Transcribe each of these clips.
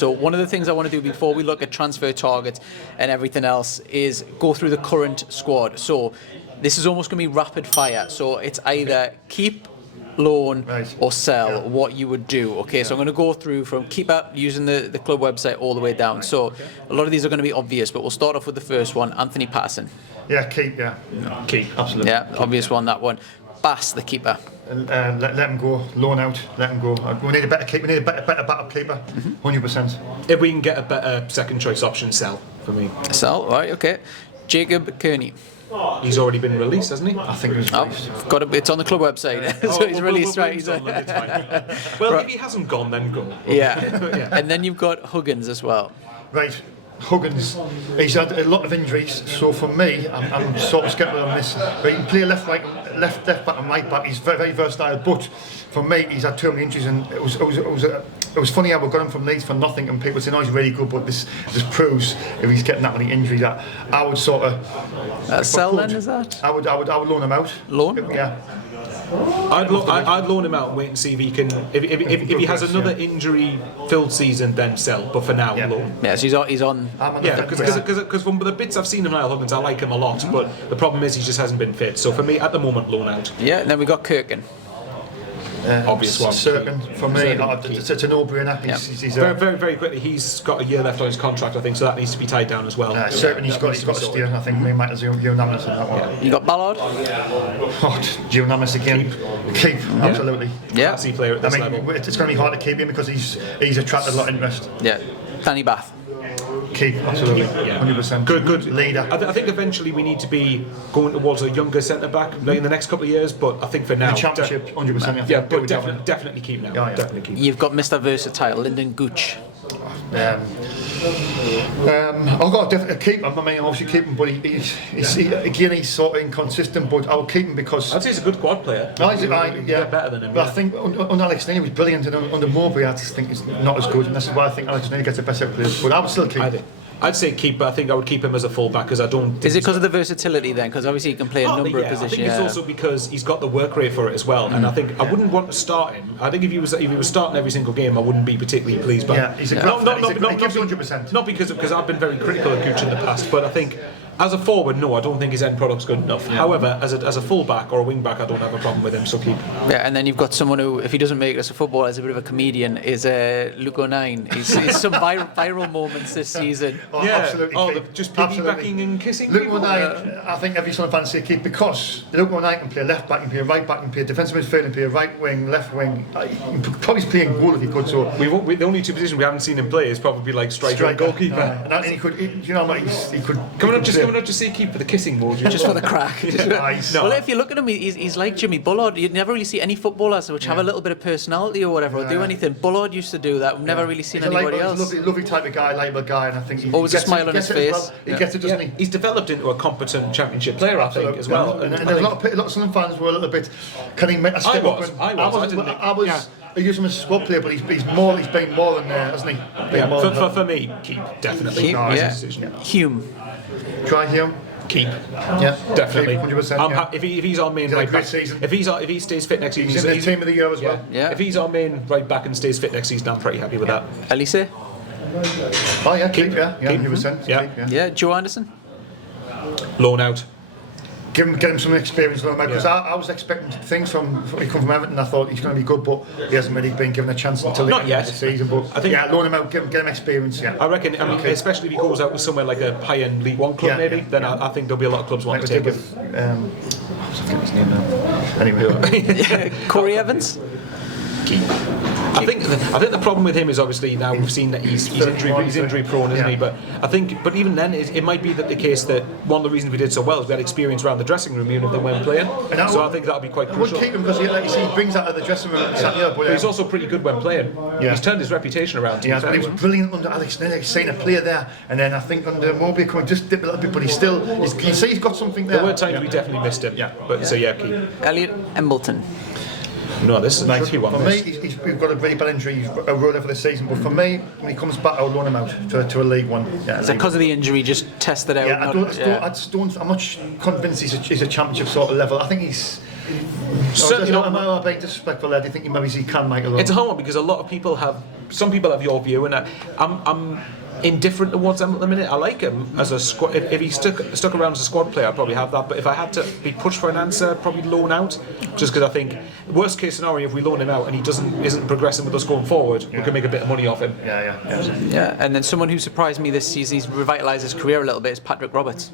So one of the things I want to do before we look at transfer targets and everything else is go through the current squad. So this is almost going to be rapid fire. So it's either keep, loan or sell, what you would do. Okay, so I'm going to go through from keeper using the club website all the way down. So a lot of these are going to be obvious, but we'll start off with the first one, Anthony Patterson. Yeah, keep, keep, absolutely. Yeah, obvious one, that one. Bass, the keeper. Let him go, loan out, let him go. We need a better keeper, we need a better backup keeper, 100%. If we can get a better second choice option, sell for me. Sell, right, okay. Jacob Kearney. He's already been released, hasn't he? I think it was released. It's on the club website, so he's released, right? Well, if he hasn't gone, then go. Yeah. And then you've got Huggins as well. Right. Huggins, he's had a lot of injuries, so for me, I'm sort of sceptical on this. But he can play left back and right back. He's very, very versatile, but for me, he's had too many injuries, and it was funny how we got him from Leeds for nothing, and people saying, "Oh, he's really good," but this just proves if he's getting that many injuries, that I would sort of sell. Then is that? I would loan him out. Loan? Yeah. I'd loan him out and wait and see if he can. If he has another injury-filled season, then sell. But for now, loan. Yeah, so he's on. Yeah, because from the bits I've seen of Niall Huggins, I like him a lot. But the problem is he just hasn't been fit. So for me, at the moment, loan out. Yeah, and then we got Kirkin. Obvious one. Certain for me, it's a no-brainer. He's very, very quickly. He's got a year left on his contract, I think, so that needs to be tied down as well. Certain, he's got to steer. I think we might as unanimous on that one. You got Ballard. Unanimous again. Keep, absolutely. Yeah. Classy player at this level. It's going to be hard to keep him because he's attracted a lot of interest. Yeah. Danny Bath. Keep, absolutely, 100%. Good leader. I think eventually we need to be going towards a younger centre back in the next couple of years, but I think for now, the championship, 100%. Yeah, but definitely keep now. Definitely keep. You've got Mr. Versatile, Lyndon Gooch. I've got a keep him. I mean, obviously keep him, but he's sort of inconsistent. But I'll keep him because I'd say he's a good quad player. No, he's better than him. But I think under Alex Neil he was brilliant, and under Mowbray I just think he's not as good, and this is why I think Alex Neil gets the best out of players. But I would still keep. I'd say keep, but I think I would keep him as a full-back because I don't. Is it because of the versatility then? Because obviously he can play a number of positions. I think it's also because he's got the work rate for it as well, and I think I wouldn't want to start him. I think if he was starting every single game, I wouldn't be particularly pleased. But he's a he gives 100%. Not because I've been very critical of Gooch in the past, but I think. As a forward, no, I don't think his end product's good enough. Yeah. However, as a full-back or a wing-back, I don't have a problem with him, so keep. Yeah, and then you've got someone who, if he doesn't make it as a footballer, as a bit of a comedian, is Luke O'Nien. He's some viral moments this season. Absolutely. Just piggybacking and kissing Luke people. O'Nien, I think every Sunderland fan say keep because Luke O'Nien can play left back, can play right back, can play defensive midfield, can play right wing, left wing. He probably playing goal if he could. So the only two positions we haven't seen him play is probably like striker and goalkeeper. And he could, you know, he could. Coming up to say keep for the kissing mode, just for the crack. Nice. Well, if you look at him, he's like Jimmy Bullard. You never really see any footballers which have a little bit of personality or whatever, or do anything. Bullard used to do that. We've never really seen anybody else. Lovely type of guy, likeable guy, and I think he always a smile on his face. He gets it, doesn't he? He's developed into a competent championship player, I think, as well. And there's a lot of Sunderland fans were a little bit. Can he make a step up? I was. I use him as a squad player, but he's been more than there, hasn't he? For me, keep definitely. Hume. Try Hume. Keep. Yeah, definitely. 100%. If he's our main right back, if he stays fit next season, he's in the team of the year as well. Yeah. If he's our main right back and stays fit next season, I'm pretty happy with that. Elise. Oh yeah, keep. Yeah, 100%. Yeah. Joe Anderson. Loan out. Get him some experience because I was expecting things from he come from Everton. I thought he's going to be good, but he hasn't really been given a chance until the end of the season. But I think loan him out, get him experience. Yeah, I reckon. I mean, especially if he goes out with somewhere like a high-end League One club, then I think there'll be a lot of clubs wanting to take him. I forget his name now. Anyway, Corey Evans. I think the problem with him is obviously now we've seen that he's injury prone, isn't he? But even then it might be that the case that one of the reasons we did so well is we had experience around the dressing room even if they weren't playing. So I think that'll be quite crucial. I would keep him because he brings that to the dressing room. But he's also pretty good when playing. He's turned his reputation around. He was brilliant under Alex Neil. He's seen a player there, and then I think under Mowbray coming just dip a little bit, but he's still. You see, he's got something there. There were times we definitely missed him. So keep. Elliot Embleton. No, this is a tricky one. For me, he's got a really bad injury. He's a roller for the season. But for me, when he comes back, I'll loan him out to a League One. Is it because of the injury? Just test it out. I'm not convinced he's a championship sort of level. I think certainly not. Am I being disrespectful there? Do you think maybe he can make a lot? It's a hard one because a lot of people have. Some people have your view, and I'm indifferent towards him at the minute. I like him as a squad. If he stuck around as a squad player, I'd probably have that. But if I had to be pushed for an answer, I'd probably loan out. Just because I think worst case scenario, if we loan him out and he isn't progressing with us going forward, we can make a bit of money off him. Yeah, and then someone who surprised me this season, he's revitalised his career a little bit, is Patrick Roberts.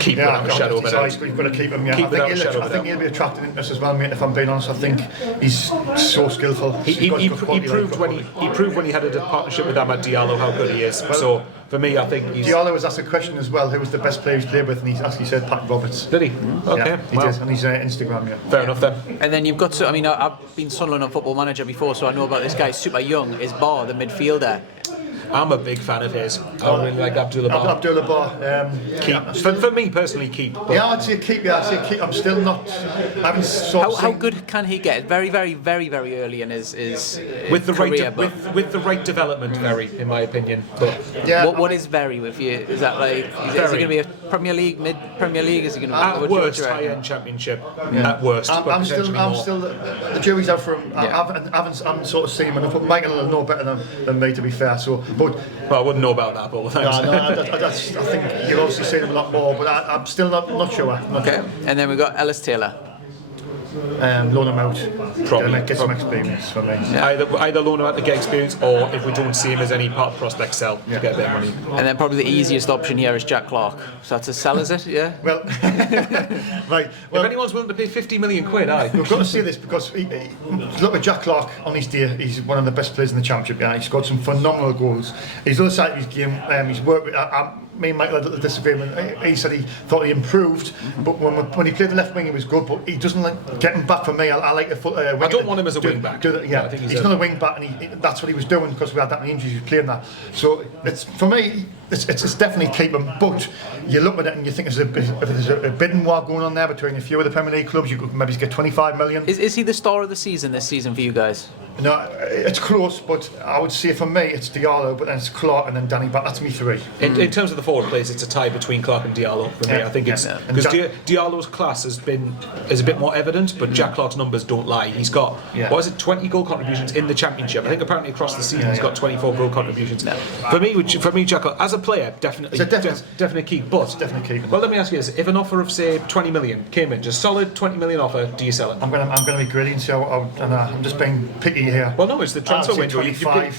Keep without a shadow of a doubt. We've got to keep him. Yeah. Keep without a shadow of a I think he'll be attracted into this as well, mate. If I'm being honest, I think he's so skillful. He proved when he had a partnership with Amad Diallo how good he is. So for me, I think Diallo was asked a question as well. Who was the best player he's played with? And he actually said Patrick Roberts. Did he? Okay, yeah, he did on his Instagram. Yeah. Fair enough then. And then you've got to. I mean, I've been Sunderland on Football Manager before, so I know about this guy. Super young. Is Bar the midfielder? I'm a big fan of his. I really like Abdullah Bar. Abdullah Bar. Keep. For me personally, keep. Yeah, I'd say keep. Yeah, I'd say keep. I'm still not. How good can he get? Very, very, very, very early in his with the career, with the right development, very, in my opinion. But yeah, what is very with you? Is that like is he going to be a Premier League, mid Premier League? Is he going to be at worst high-end Championship? Yeah. At worst, I'm still the jury's out for him. Yeah. I haven't sort of seen him enough. Michael will know better than me, to be fair. So, but well, I wouldn't know about that, but thanks. I think you'll obviously see him a lot more, but I'm still not sure. Okay, and then we've got Ellis Taylor. Loan him out, probably get some experience for me. Yeah. Either loan him out to get experience, or if we don't see him as any part of prospect, sell to get a bit of money. And then probably the easiest option here is Jack Clark. So that's a sell, is it? Yeah. Well, right. Well, if anyone's willing to pay 50 million quid, we've got to see this because look at Jack Clark on his day. He's one of the best players in the Championship. Yeah, he's scored some phenomenal goals. His other side of his game, he's worked with. Me and Michael had a little disagreement. He said he thought he improved, but when he played the left wing, he was good. But he doesn't like getting back for me. I like the foot. I don't want him as a wing back. I think he's not a wing back, and that's what he was doing because we had that many injuries. He was playing that. So it's for me, it's definitely keep him. But you look at it and you think if there's a bidding war going on there between a few of the Premier League clubs, you could maybe get 25 million. Is he the star of the season this season for you guys? No, it's close, but I would say for me it's Diallo, but then it's Clark and then Danny Batt. That's me three. In terms of the forward plays, it's a tie between Clark and Diallo for me. I think it's because Diallo's class is a bit more evident, but Jack Clark's numbers don't lie. He's got what is it, 20 goal contributions in the Championship. I think apparently across the season he's got 24 goal contributions. For me, Jack Clark as a player, definitely keep. But definitely keep. Well, let me ask you this: if an offer of say 20 million came in, just solid 20 million offer, do you sell it? I'm gonna be grilling, so I'm just being picky here. Well, no, it's the transfer window.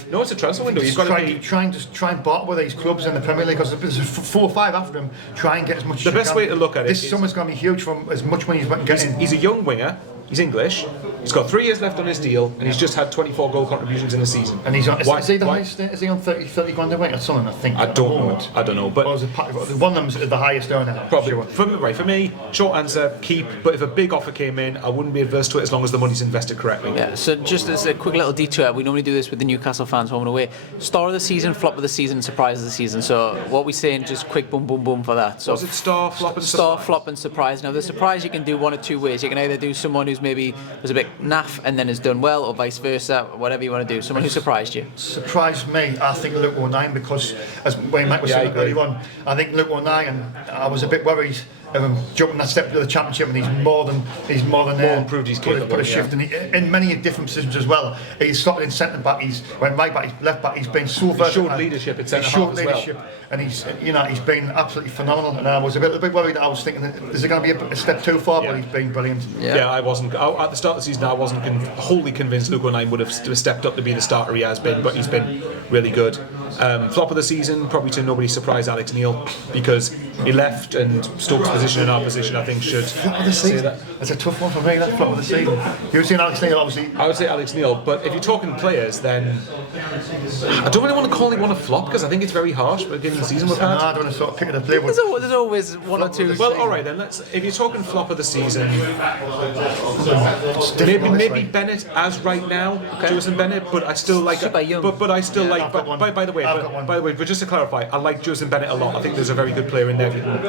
No, it's a transfer window. You've got to try and barter with these clubs in the Premier League because there's 4 or 5 after him. Try and get as much. The best way to look at it. This summer's going to be huge from as much money as we can get in. He's a young winger. He's English. He's got 3 years left on his deal, and he's just had 24 goal contributions in the season. And he's on. Is he the highest? Is he on 30 grand a week or something? I think. I don't know. But one of them's the highest earner. Probably. Sure. For me, short answer: keep. But if a big offer came in, I wouldn't be adverse to it as long as the money's invested correctly. Yeah. So just as a quick little detour, we normally do this with the Newcastle fans home and away. Star of the season, flop of the season, surprise of the season. So what we saying? Just quick boom, boom, boom for that. So was it star, flop, and star, surprise? flop, and surprise. Now the surprise you can do one of 2 ways. You can either do someone who's maybe was a bit naff and then has done well, or vice versa. Whatever you want to do. Someone who surprised you. Surprised me, I think Luke O'Nien, because as Wayne Mack was saying earlier on, I think Luke O'Nien, I was a bit worried of him jumping that step to the Championship, and he's more than improved his capable, put a shift in many different positions as well. He's started in centre back, he's went right back, he's left back, he's been so versatile. He showed leadership at centre half as well. And he's been absolutely phenomenal. And I was a bit worried. I was thinking, is it going to be a step too far? But he's been brilliant. Yeah, I wasn't at the start of the season. I wasn't wholly convinced Luke O'Nien would have stepped up to be the starter he has been, but he's been really good. Flop of the season, probably to nobody's surprise, Alex Neil, because he left and Stoke's position in our position, I think, should say that. That's a tough one for me, that flop of the season. You've seen Alex Neil, obviously. I would say Alex Neil, but if you're talking players, then I don't really want to call him one a flop because I think it's very harsh, but given the season we've had. No, I don't want to sort of pick it a play. There's always one or two. Well, all right then. If you're talking flop of the season, maybe Bennett as right now, Joseph Bennett, but I still like. But I still like. By the way, but just to clarify, I like Joseph Bennett a lot. I think there's a very good player in there.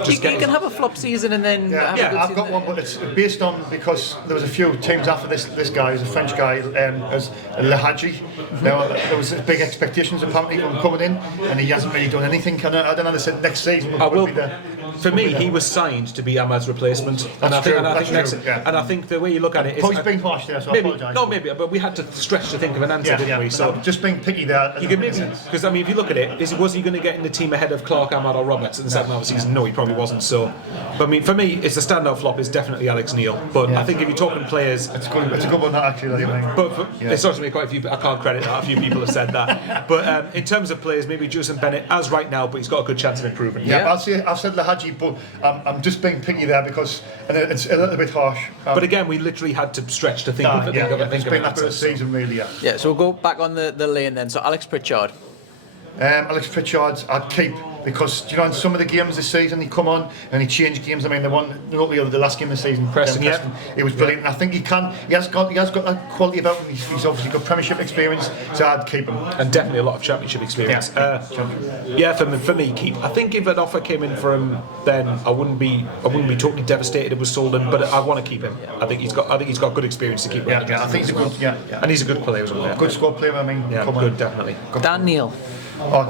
You can have a flop season and then. I've got one, but it's based on because there was a few teams after this guy, who's a French guy, as Lehaji. Now there was big expectations apparently from coming in, and he hasn't really done anything. I don't know. They said next season will be there. For me, he was signed to be Ahmad's replacement, and I think the way you look at it is. He's being harsh there, so I apologise. No, maybe, but we had to stretch to think of an answer, didn't we? So just being picky there. You could maybe, because I mean, if you look at it, was he going to get in the team ahead of Clark, Ahmad, or Roberts in the second half of the season? No, he probably wasn't. So, but I mean, for me, it's the standout flop is definitely Alex Neil. But I think if you're talking players, it's a good one, that actually. But it's not to me quite a few. I can't credit that. A few people have said that. But in terms of players, maybe Joseph Bennett as right now, but he's got a good chance of improving. Yeah, I've said Lahaji, but I'm just being picky there because it's a little bit harsh. But again, we literally had to stretch to think of that season, really. Yeah, so we'll go back on the lane then. So Alex Pritchard. Alex Pritchard, I'd keep because in some of the games this season he come on and he changed games. I mean, the last game of the season, Preston, he was brilliant. And I think he has got that quality about him. He's obviously got Premiership experience, so I'd keep him. And definitely a lot of Championship experience. For me, keep. I think if an offer came in for him, then I wouldn't be totally devastated it was sold him, but I want to keep him. I think he's got good experience to keep him. I think he's a good. And he's a good player as well. Good squad player. I mean, definitely. Dan Neil.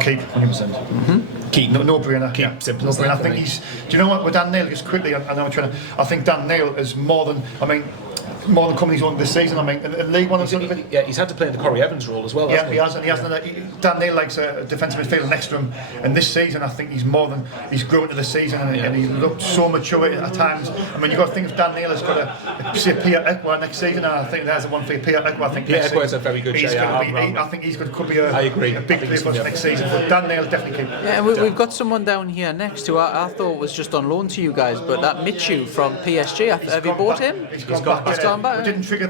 Keep 100%. Keep. No brainer. Keep. Simple. No brainer. I think he's. Do you know what? With Dan Neil, just quickly, I think Dan Neil is more than coming he's on this season. I mean, in League One, he's had to play in the Corey Evans role as well. Yeah, he has, and he hasn't. Dan Neil likes a defensive midfielder next to him, and this season I think he's grown to the season, and he looked so mature at times. I mean, you've got to think if Dan Neil has got say Pierre Ekwa next season, and I think there's the one for Pierre Ekwa. I think Pierre Ekwa is a very good shot. I think could be a big player for us next season. But Dan Neil definitely keep. Yeah, we've got someone down here next who I thought was just on loan to you guys, but that Michu from PSG, have you bought him? He's gone back. Didn't trigger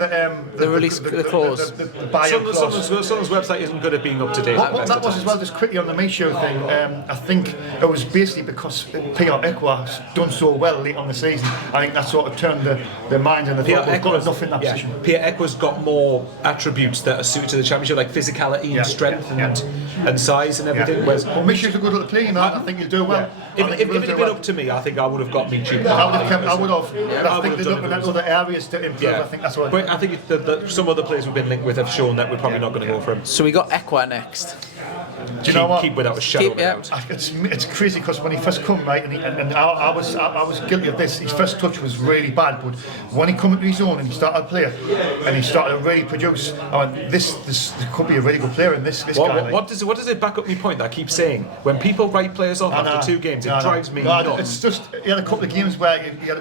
the release clause. The buyout clause. Sunderland's website isn't good at being up to date. What that was as well, just quickly on the Michu thing, I think it was basically because Pierre Ekwa's done so well late on the season. I think that sort of turned their mind and they thought we've got enough in that position. Pierre Ekwa's got more attributes that are suited to the Championship, like physicality and strength and size and everything. Well, Michu's a good little player, I think he'll do well. If it had been up to me, I think I would have got Michu. I would have. I think they're looking at other areas to improve. I think that's what. But I think some other players we've been linked with have shown that we're probably not going to go for him. So we got Ekwa next. Do you know what? Keep without a shadow of a doubt. It's crazy because when he first come, right, and I was guilty of this. His first touch was really bad, but when he come into his own and he started to play, and he started to really produce, I went, this could be a really good player in this guy. What does it back up my point that I keep saying? When people write players off after 2 games, it drives me nuts. It's just he had a couple of games where he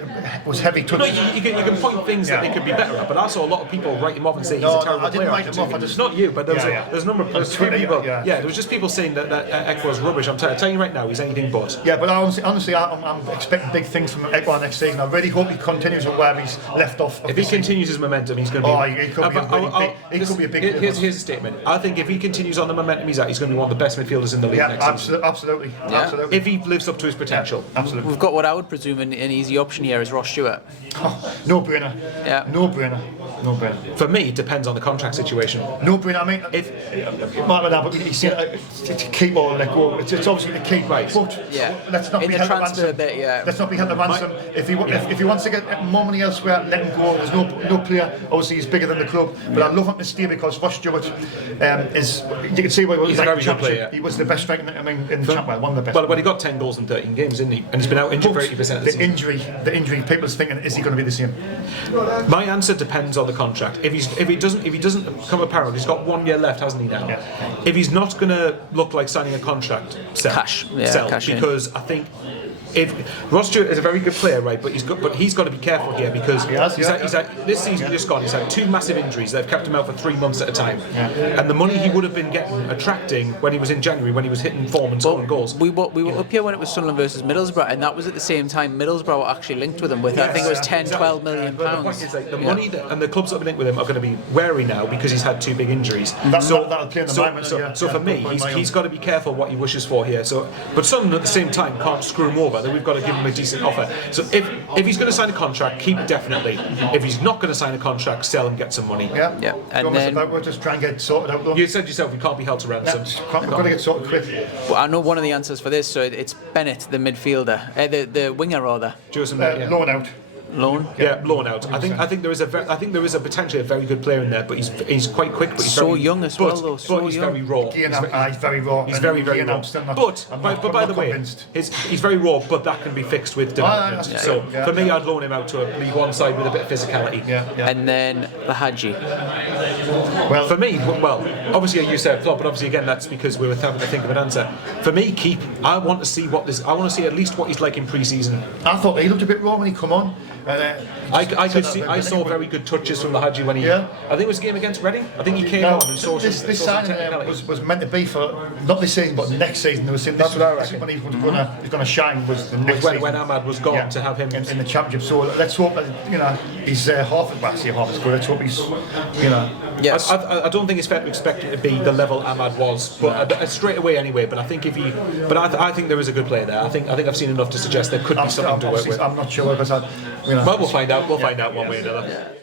was heavy touch. No, you can point things that they could be better at, but I saw a lot of people write him off and say he's a terrible player. I didn't write him off. It's not you, but there's a number of people. There was just people saying that Ekwa's rubbish. I'm telling you right now, he's anything but. Yeah, but honestly, I'm expecting big things from Ekwa next season. I really hope he continues with where he's left off. If he continues his momentum, he's going to be. He could be a big. Here's a statement. I think if he continues on the momentum he's at, he's going to be one of the best midfielders in the league next season. Absolutely. If he lives up to his potential. Absolutely. We've got what I would presume an easy option here is Ross Stewart. No brainer. Yeah. No brainer. For me, it depends on the contract situation. No brainer. I mean, but he's saying to keep or let go. It's obviously the keep, right? But let's not be held to ransom. Let's not be held to ransom. If he wants to get more money elsewhere, let him go. There's no player. Obviously, he's bigger than the club. But I love him to stay because Ross Stewart is. You can see why he's a very good player. He was the best striker. I mean, in the championship, one of the best. Well, he got 10 goals in 13 games, didn't he? And he's been out injured for 80% of the season. The injury. People's thinking, is he going to be the same? My answer depends on the contract. If he doesn't come apparent, he's got 1 year left, hasn't he now? Yeah. If he's not going to look like signing a contract, sell. Cash because I think. If Ross Stewart is a very good player, right, but he's got to be careful here because he's had this season just gone. He's had 2 massive injuries that have kept him out for 3 months at a time, and the money he would have been attracting when he was in January, when he was hitting form and scoring goals. We were up here when it was Sunderland versus Middlesbrough, and that was at the same time Middlesbrough were actually linked with him with I think it was 12 million pounds. The point is the money and the clubs that have been linked with him are going to be wary now because he's had 2 big injuries. So for me, he's got to be careful what he wishes for here. But Sunderland at the same time can't screw him over. That we've got to give him a decent offer. So if he's going to sign a contract, keep definitely. If he's not going to sign a contract, sell and get some money. Yeah. And then we'll just try and get sorted out. Though. You said yourself we can't be held to ransom. We've got to get sorted quick. Well, I know one of the answers for this. So it's Bennett, the midfielder, the winger rather. Loan out. Loan. Yeah, loan out. I think there is a potentially a very good player in there, but he's quite quick, but he's so very, young as well, though. So he's young. very raw. He's very raw. He's very raw. But by the way, he's very raw, but that can be fixed with development. So for me, I'd loan him out to a League One side with a bit of physicality. And then the Hadji. Well, for me, obviously you said flop, but obviously again that's because we were having to think of an answer. For me, keep. I want to see at least what he's like in pre-season. I thought he looked a bit raw when he come on. I saw very good touches from the Hadji when he. I think it was a game against Reading. I think he came on and saw this some signing was meant to be for not this season but next season. They were saying this was when he's going to shine was the next season. When Ahmad was gone to have him in the championship. So let's hope that he's half as good. Let's hope he's Yes. I don't think it's fair to expect it to be the level Ahmad was, but straight away anyway. But I think I think there is a good player there. I think I've seen enough to suggest there could be something to work with. I'm not sure because But we'll find out. We'll find out one way or another.